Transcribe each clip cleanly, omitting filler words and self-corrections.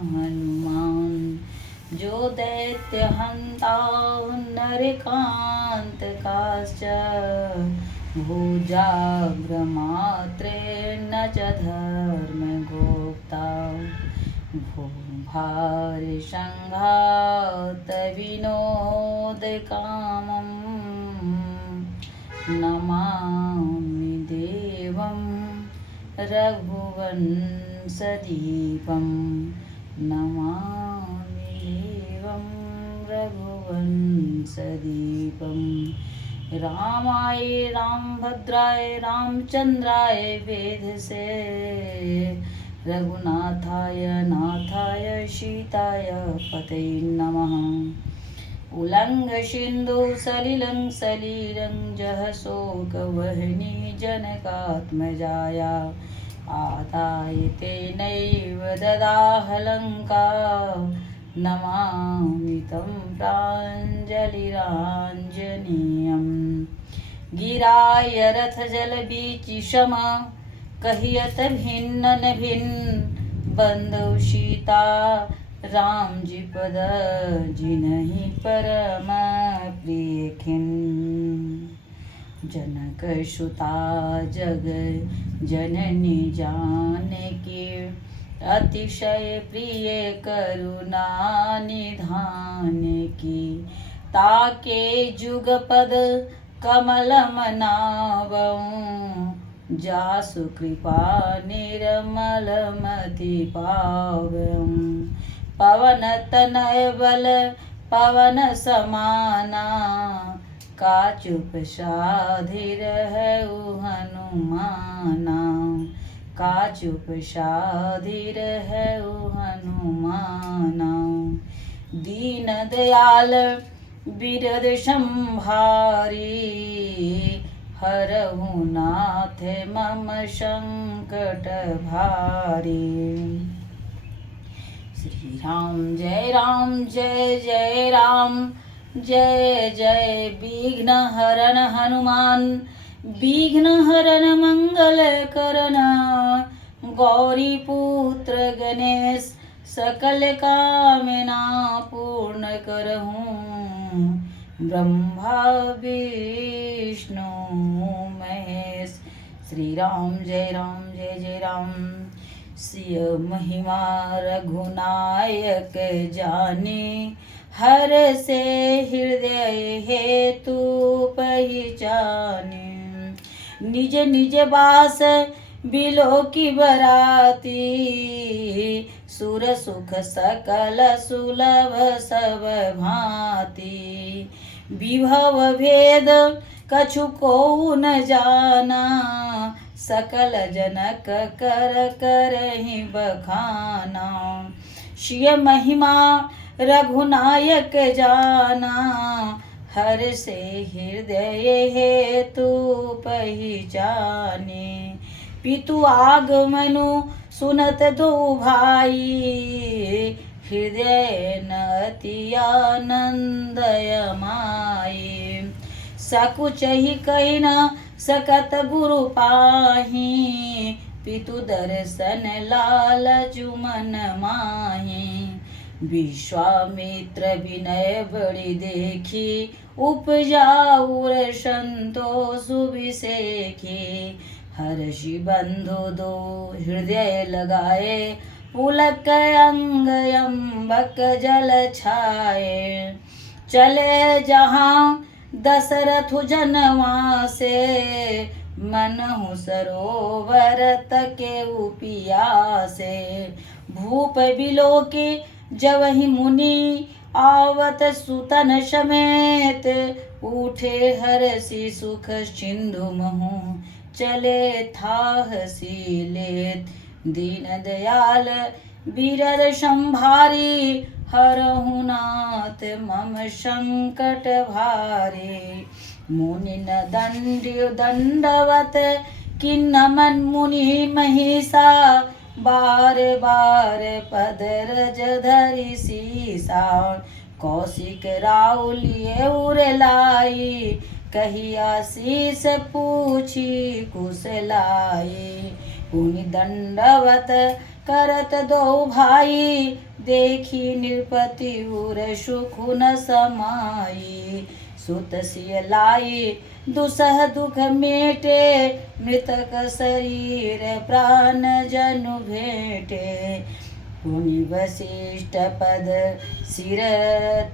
हनुमान। जो दैत्य हंता नरकान्तकाश्च भुजाग्रमात्रेण च धर्मगोप्ता। भूभारसंघात विनोदकामम् नमामि देवं रघुवंशदीपं। नमामि देवं रघुवंशदीपं। रामाय रामभद्राय रामचन्द्राय वेधसे रघुनाथाय नाथाय सीताय पतये नमः। उल्लंघ सिंधु सलिलं सलीलं जह शोकवहनी जनकात्मजाया। आदाय तेनैव ददाह लङ्का नमामि तं प्राञ्जलिराञ्जनेयम्। गिराय रथजलबीचिशम कहियत भिन्न न भिन्न। बंधु सीता राम जी पद जिनहि परम प्रिय खिन्न। जनक सुता जग जननी जानकी अतिशय प्रिय करुणा निधान की। ताके जुगपद कमल मनावऊँ जासु कृपा निर्मल मति पावऊँ। पवन तनय बल पवन समाना का चुप साधि रहउ हनुमाना। का चुप साधि रहउ हनुमाना। दीन दयाल बिरद संभारी हरहु नाथ मम संकट भारी। श्री राम जय जय राम जय जय विघ्न हरन हनुमान। विघ्न हरन मंगल करन गौरी पुत्र गणेश। सकल कामना पूर्ण करहूँ ब्रह्मा विष्णु महेश। श्री राम जय राम। सिय महिमा रघुनायक जानी हर से हृदय हेतु पहचानी। निज निज बास बिलो की बराती सुर सुख सकल सुलभ सब भांति। विभव भेद कछु को न जाना सकल जनक कर करहि बखाना। शिय महिमा रघुनायक जाना हर से हृदय हेतु पहचाने। पितु आगमनु सुनत दो भाई हृदय नति आनंदय माई। सकुचहि कहि न सकत गुरु पाहि पितु दर्शन लालचु मन माहि। विश्वामित्र विनय बड़ी देखी उपजाउर संतोष विसेखी। हर्षि बंधु दो हृदय लगाए पुलक अंग अम्बक जल छाए। चले जहाँ दशरथ जनवासे मनहु सरोवर तके पियासे। भूप बिलोके जवहि मुनि आवत सुतन समेत उठे हर्षि सुख सिंधु महु चले थाहसि लेत। दीन दयाल बिरद संभारी हरहु नाथ मम संकट भारी। मुनि न दंडवत किन्न मन मुनि महिषा। बार बार पद रज धरि सीसा। कौशिक राउलिए उर लाई कही आशीष पूछी कुशलाई। पुनि दंडवत करत दो भाई, देखी नृपति उर सुख न समाई। सुत सिय लाई दुसह दुख मेटे, मृतक शरीर प्राण जनु भेटे। मुनि वशिष्ठ पद सिर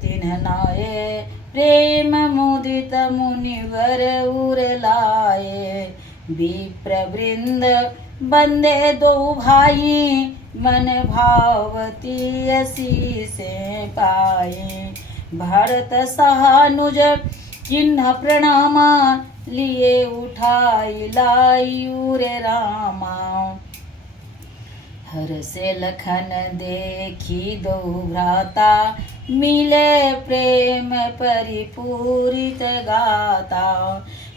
तिन्ह नाये, प्रेम मुदित मुनिवर उर लाए। विप्र वृंद बंदे दो भाई, मन भावती असी से पाए। भरत सहानुज किन्ह प्रणामा, लिए उठाई लाई उर रामा। हर से लखन देखी दो भ्राता, मिले प्रेम परिपूरित गाता।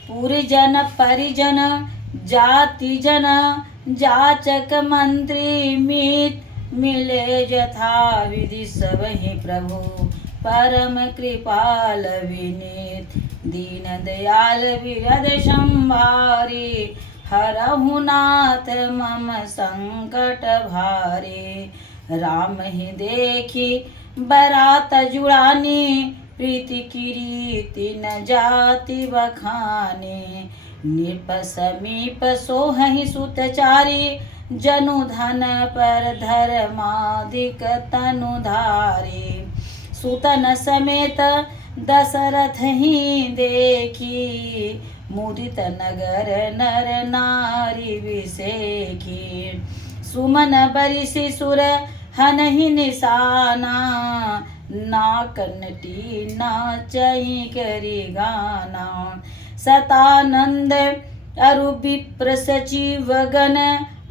पुरजन परिजन जाति जन, जाचक मंत्री मित, मिले यथा विधि सबहि प्रभु परम कृपाल विनीत। दीन दयाल विरद संभारी, हरहु नाथ मम संकट भारी। राम ही देखी बरात जुड़ानी, प्रीति किरीति न जाति बखानी। नृप समीप सोहहि सुतचारी, जनु धन पर धर्माधिक तनुधारी। सुतन समेत दशरथ ही देखी, मुदित नगर नर नारी विसेखी। सुमन बरिसि सुर हनहि निशाना, नाकनटी नाचहि करि गाना। सतानंद अरु विप्र सचिव गण,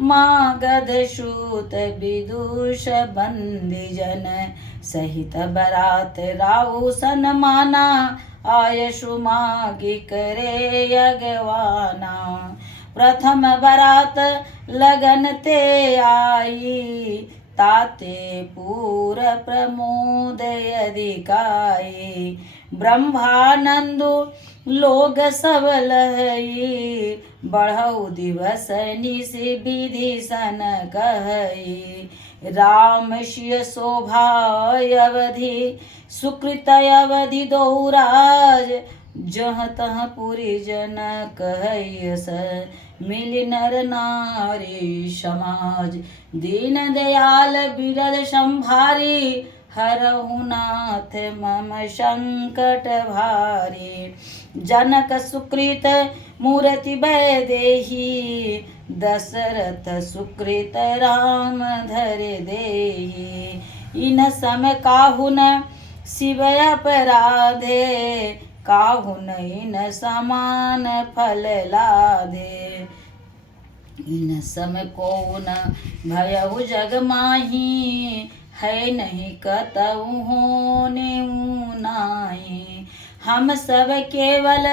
मागध सूत विदुष बंदी जन। सहित बरात राउ सन्माना, आयशु मागी करे अगवाना। प्रथम बरात लगन ते आई, ताते पूर प्रमोद अधिकाई। ब्रह्मानंदु लोग सब लहई, बढ़ऊ दिवस निस विधि सन कहई। राम सिय शोभा अवधि, सुकृत अवधि दो राज। जहाँ तहाँ पुरी जन कहस, मिल नर नारी समाज। दीन दयाल बिरद संभारी, हरहु नाथ मम संकट भारी। जनक सुकृत मूर्ति वैदेही, दशरथ सुकृत राम धर देही। इन सम काहुन शिव अपराधे, काहुन इन समान फल लादे। इन सम को न भयउ जग माही, है नहीं कतहु होने नाही। हम सब केवल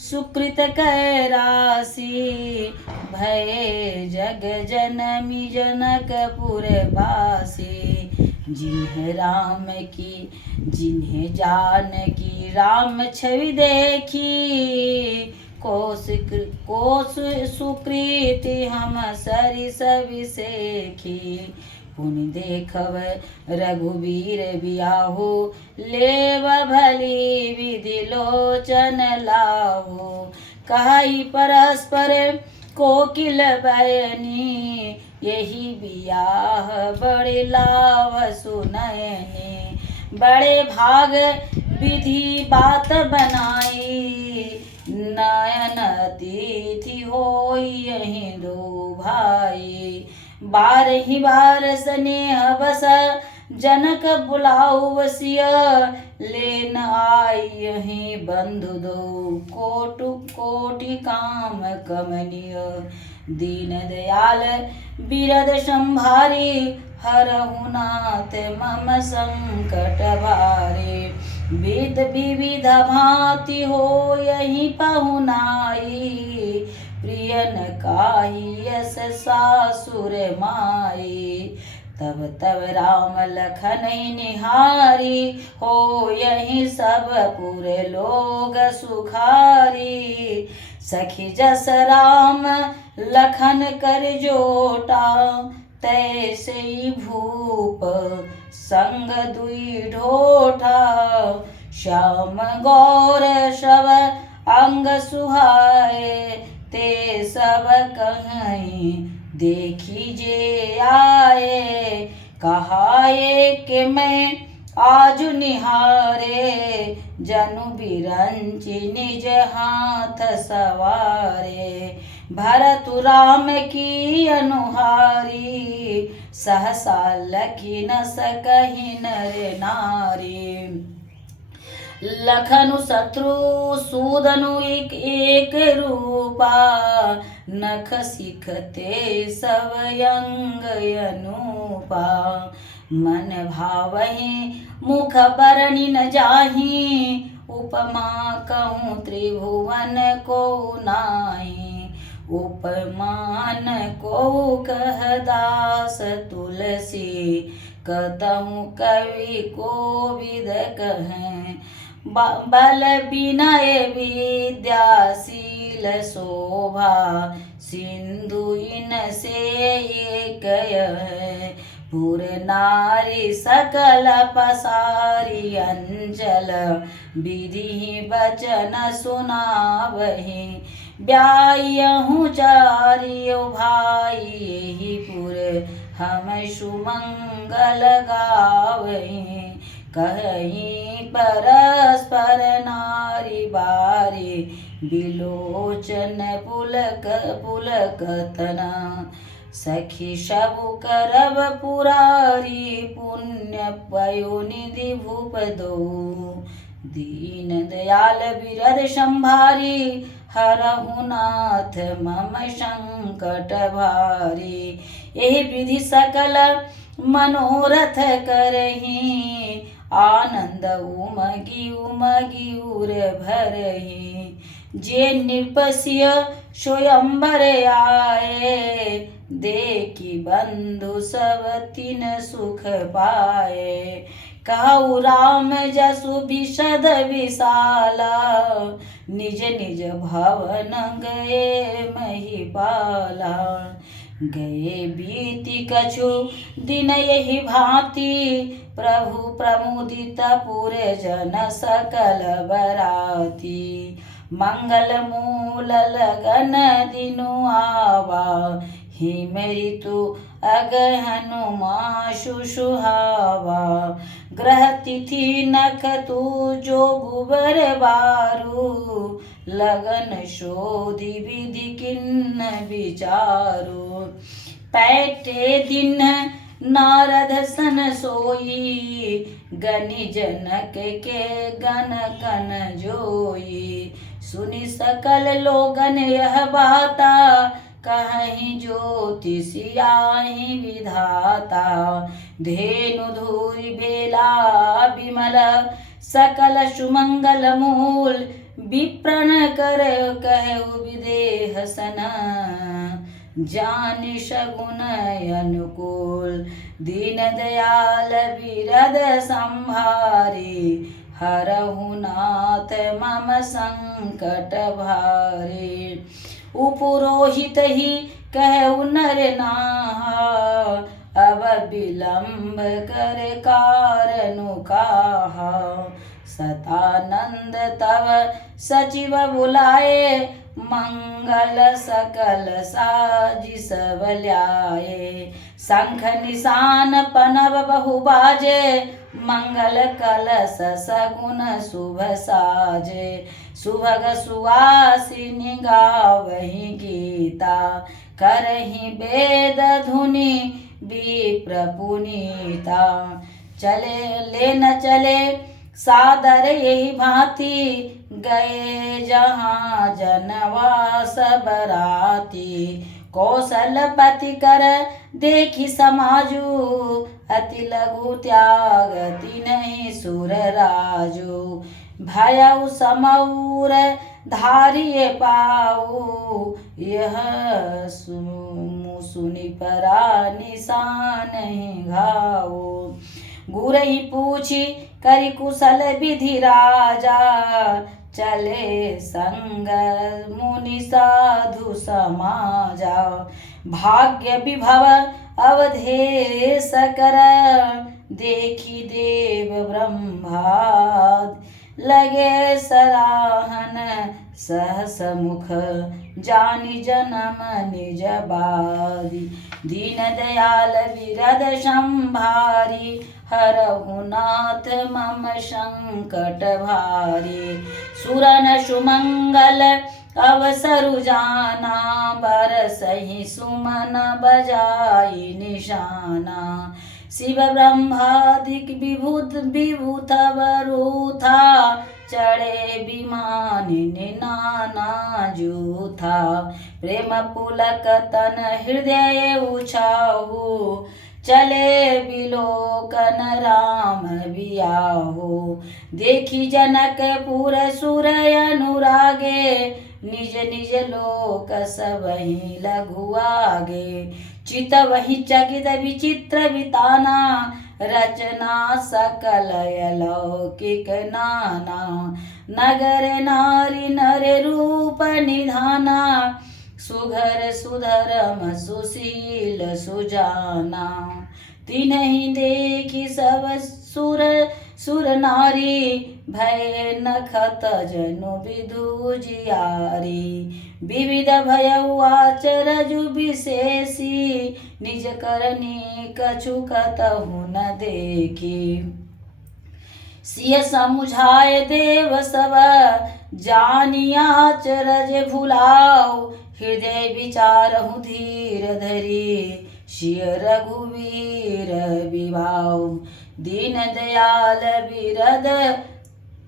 सुकृत कै राशि, भये जग जनमी जनकपुर बासी। जिन्हें राम की जिन्हें जानकी, राम छवि देखी। कोस सुकृति हम सरिस विसेखी। पुनि देखव रघुवीर बियाहु, लेव भली विधि लोचन लाहु। कहाई परस्पर कोकिल बयनी, यही बियाह बड़े लाभ सुनयनी। बड़े भाग विधि बात बनाई, नयन अतिथि होई यही दो भाई। बारही बार स्नेह बस, जनक बुलाऊ वसिय। लेन आई यही बंधु दो, कोटि कोटि काम कमनीय। दीन दयाल बिरद संभारी, हरहु नाथ मम संकट भारी। विध विविध भांति हो यही पहुनाई, प्रियन काहि यस सासुर माई। तब तब राम लखन निहारी, हो यही सब पूरे लोग सुखारी। सखी जस राम लखन कर जोटा, तैसे भूप संग दुई ढोठा, श्याम गौर शव अंग सुहाए, ते सब कहीं देखी जे आए। कहाए कि मैं आज निहारे, जनु बिरंचि निज हाथ सवारे। भरतु राम की अनुहारी, सहसा लखी न सकहि नर नारी। लखनु शत्रुसूदनु एक रूपा, नख सिखते सब अंग अनूपा। मन भावहि मुख बरनि न जाहि, उपमा कहूँ त्रिभुवन को नाही। उपमान को कह दास तुलसी, कतहु कवि कोविद कहें। बल विनय विद्याशील शोभा, सिंधु इन से एक है। पुर नारी सकल पसारी, अंचल विधि वचन सुनावहि। ब्याहूँ चारियो भाई, यही पुर हम सुमंगल गावहि। कहीं परस्पर नारी बारी, बिलोचन पुलक पुलकतना। सखी सबु करब पुरारी, पुण्य पयोनिधि भूप दो। दीन दयाल बिरद संभारी, हरहु नाथ मम संकट भारी। यही विधि सकल मनोरथ करहि, आनंद उमगी उमगी उर भरहि। जे नृपस्य स्वयंवर आए, देखी बंधु सब तिन सुख पाए। कहु राम जसु विशद विशाला, निज निज भवन गए महिपाला। गए बीति कछु दिन यही भांति, प्रभु प्रमुदित पुरे जन सकल बराती। मंगल मूल लगन दिनु आवा, हिम ऋतु अगहनु मासु सुहावा। ग्रह तिथि नख तू जो गुबर बारू, लगन शोधि विधि किन्न विचारू। पैठे दिन नारद सन सोई, गनि जनक के गन कन जोई। सुनि सकल लोगन यह बाता, कहीं ज्योतिषियाहि विधाता। धेनु धूरि बेला विमल, सकल सुमंगल मूल। विप्रण कर कहु विदेह सन, जानि सगुन अनुकूल। दीन दयाल बिरद संभारी, हरहु नाथ मम संकट भारी। उपरोहित ही कहु नर नाहा, अब विलंब कर कारनु काहा। सतानंद तव सचिव बुलाए, मंगल सकल साजि सब ल्याए। शंख निशान पनव बहु बाजे, मंगल कलश सगुन शुभ साजे। सुभग सुवासिनी गावहि गीता, करहि वेद धुनि विप्र पुनीता। चले ले न चले सादर यही भांति, गए जहाँ जनवास बराती। कौशलपति कर देखी समाजू, अति लघु त्याग तिन्हि सुर राजू। भयउ समौर धारिये पाऊ, यह सुनि परा निशान घाऊ। गुरहि पूछी करि कुशल विधि राजा, चले संग मुनि साधु समाजा। भाग्य विभव अवधेश कर देखी देव ब्रह्माद लगे सराहन सहस मुख जानी जन्म निज बारी दीन दयाल विरद संभारी हरहु नाथ मम संकट भारी सुरन सुमंगल अवसरु जाना बरसहि सुमन बजाई निशाना शिव ब्रह्मादिक विभूत वरूथा चढ़े विमान नाना जूथा प्रेम पुलक तन हृदय उछाहु चले बिलोकन राम बियाहु देखी जनकपुर सुर अनुरागे निज निज लोक सबहि लघु आगे चित वही चकित विचित्र विताना रचना सकल अलौकिक नाना नगर नारी नर रूप निधाना सुघर सुधरम सुशील सुजाना तिन्हि देखी सब सुर नारी भय नखत जनु विदु जियारी विविध भयउ आचरजु विशेषी निज करनी कछु कतहु न देखी सिय समुझाए देव सब जानिया चरज भुलाओ हृदय विचारहु धीर धरी शिय रघुवीर विभाव दीन दयाल विरद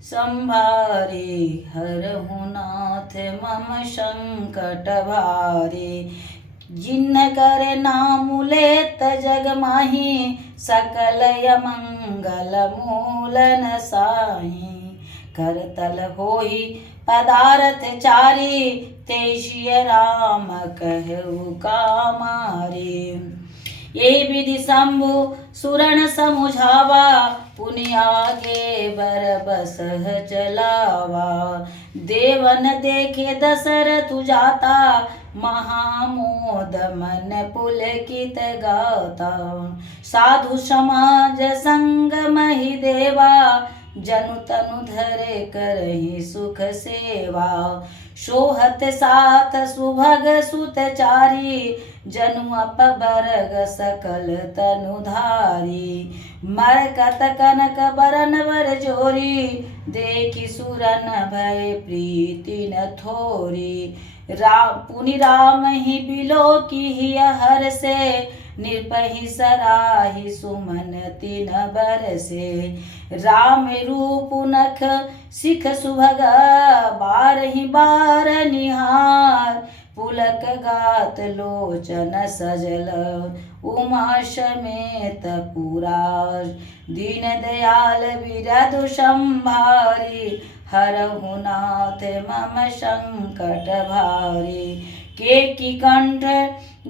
संभारे हरहु नाथ मम संकट भारे जिन्न कर नाम लेत जग माही सकल मंगल मूलन साही करतल होई पदारथ चारी तेशिय राम कहु कामारे ये विधि शंभु सुरण समुझावा पुनियागे बर बसह चलावा देवन देखे दशरथ जाता महामोद मन पुलकित गाता साधु समाज संग महि देवा जनु तनु धरे करहि सुख सेवा सोहत साथ सुभग सुत चारी जनु अपबरग सकल तनुधारी मरकत कनक बरन बर जोरी देखी सुरन भय प्रीति न थोरी पुनि राम ही बिलो की हर से निर्पहि सराहि सुमन तिन बरसे राम रूप नख सिख सुभग बारहि बार निहार पुलक गात लोचन सजल उमा समेत पुरार दीन दयाल विरधु संभारी हरहु नाथ मम संकट भारी केकी कंठ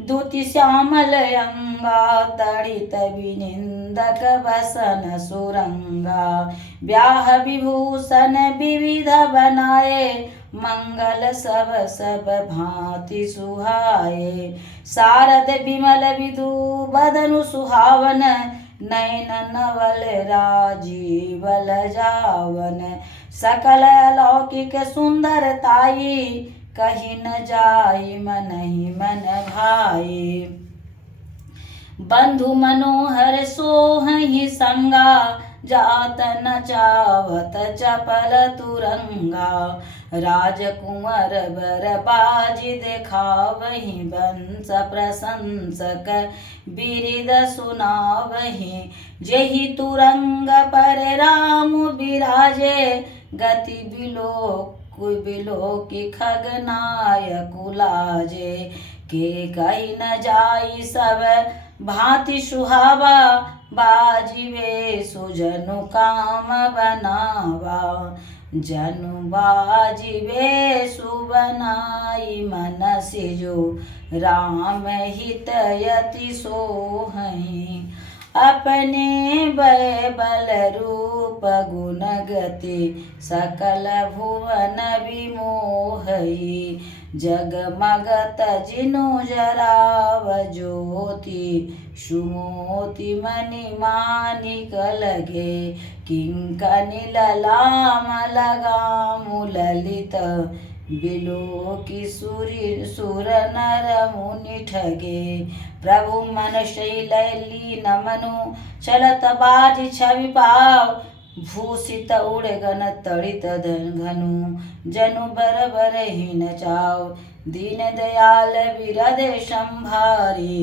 दुति श्यामल अंगा तड़ित विनिंदक बसन सुरंगा ब्याह विभूषण विविध बनाए मंगल सब भांति सुहाए शारद विमल विदु बदनु सुहावन नयन नवल राजीवल जावन सकल अलौकिक सुंदरताई कहीं न जाई मन ही मन भाई बंधु मनोहर सोहि संगा जात न चावत चपल तुरंगा राजकुंवर बर बाजी देखावहि बंस प्रशंसक बिरिद सुनावहि जेहि तुरंग पर राम बिराजे गति बिलो की खगनायक लाजे के कहीं न जाई सब भांति सुहावा बाजिवे सुजनु काम बनावा जनु बाजिवे सुबनाई मन सिजो राम हितयति सोहहि अपने बल रूप गुण गति सकल भुवन विमोहई जगमगत जिनु जराव ज्योति सुमोति मणि मानिक लगे किंकनि ललाम लगामु ललित बिलोकि सुर नर मुनि ठगे प्रभु मन शैली नमनु चलत बाज छवि पाव भूषित उड़े गन तड़ित घनु जनु बर बर ही नचाओ दीन दयाल बिरदे संभारी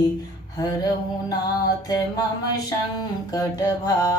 हरहु नाथ मम संकट भार।